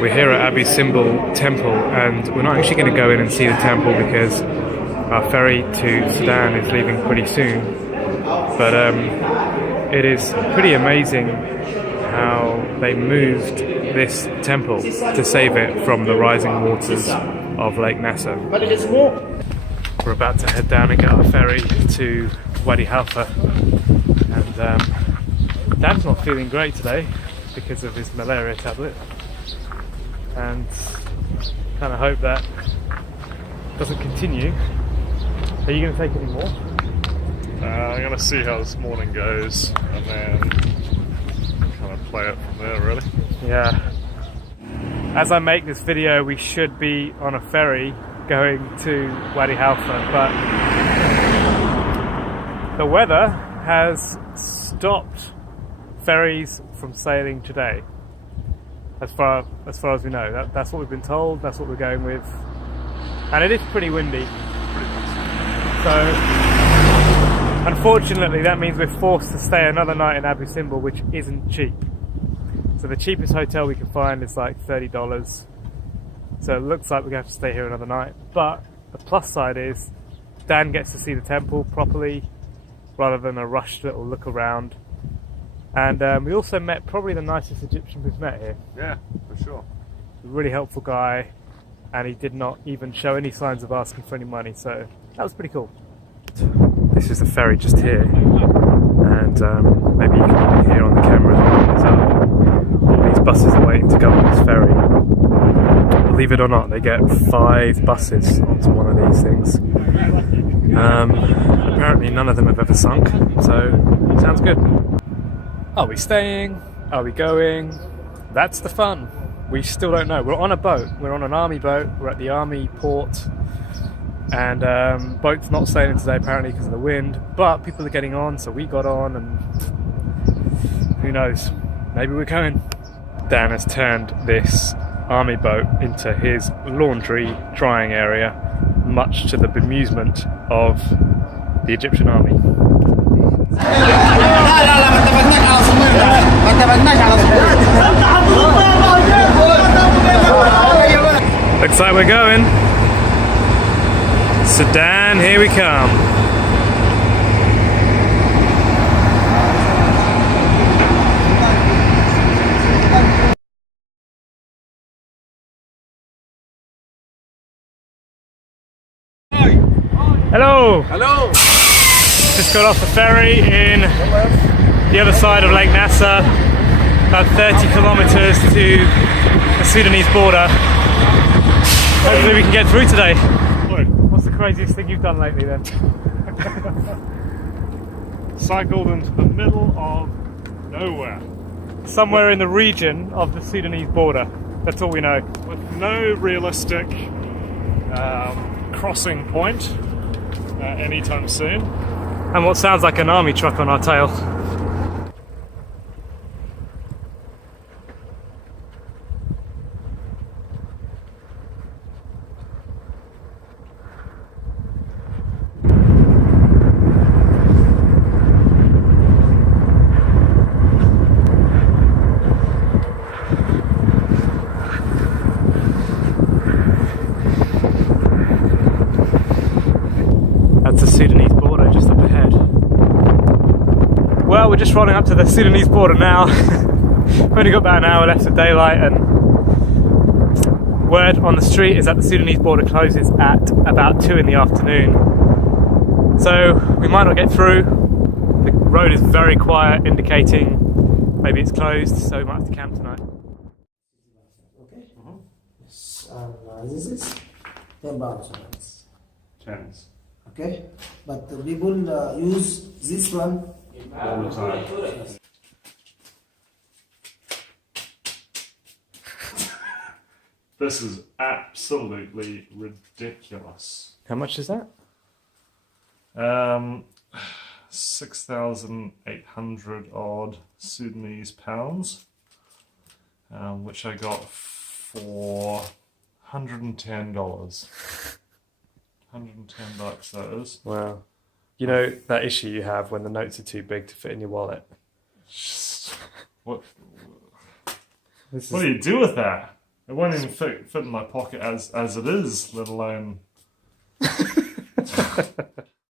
We're here at Abu Simbel Temple, and we're not actually going to go in and see the temple because our ferry to Sudan is leaving pretty soon. But it is pretty amazing how they moved this temple to save it from the rising waters of Lake Nasser. We're about to head down and get our ferry to Wadi Halfa, and Dan's not feeling great today because of his malaria tablet, and kind of hope that doesn't continue. Are you going to take any more? I'm going to see how this morning goes and then kind of play it from there, really. Yeah. As I make this video, we should be on a ferry going to Wadi Halfa, but the weather has stopped ferries from sailing today. As far as we know, that's what we've been told. That's what we're going with, and it is pretty windy. So, unfortunately, that means we're forced to stay another night in Abu Simbel, which isn't cheap. So the cheapest hotel we can find is like $30. So it looks like we're going to have to stay here another night. But the plus side is Dan gets to see the temple properly rather than a rushed little look around. And we also met probably the nicest Egyptian we've met here. Yeah, for sure. A really helpful guy, and he did not even show any signs of asking for any money, so that was pretty cool. This is the ferry just here, and maybe you can hear on the camera as well. All these buses are waiting to go on this ferry. Believe it or not, they get 5 buses onto one of these things. Apparently none of them have ever sunk, so sounds good. Are we staying? Are we going? That's the fun. We still don't know. We're on a boat. We're on an army boat. We're at the army port. And boat's not sailing today apparently because of the wind. But people are getting on, so we got on, and who knows? Maybe we're going. Dan has turned this army boat into his laundry drying area, much to the bemusement of the Egyptian army. Looks like we're going. Sudan, here we come. Hello! Hello! Just got off the ferry in the other side of Lake Nasser, about 30 kilometers to the Sudanese border. Hopefully we can get through today. What's the craziest thing you've done lately then? Cycled into the middle of nowhere. Somewhere in the region of the Sudanese border. That's all we know. With no realistic crossing point anytime soon. And what sounds like an army truck on our tail. That's the Sudanese border just up ahead. Well, we're just rolling up to the Sudanese border now. We've only got about an hour left of daylight, and word on the street is that the Sudanese border closes at about 2 in the afternoon. So we might not get through. The road is very quiet, indicating maybe it's closed, so we might have to camp tonight. Okay. Yes, this is 10 pounds. Tens. Okay, but the people use this one All the time. This is absolutely ridiculous. How much is that? 6,800 odd Sudanese pounds, which I got for $110. 110 bucks those. Wow. You know that issue you have when the notes are too big to fit in your wallet? What do you do with that? It won't even fit in my pocket as it is, let alone.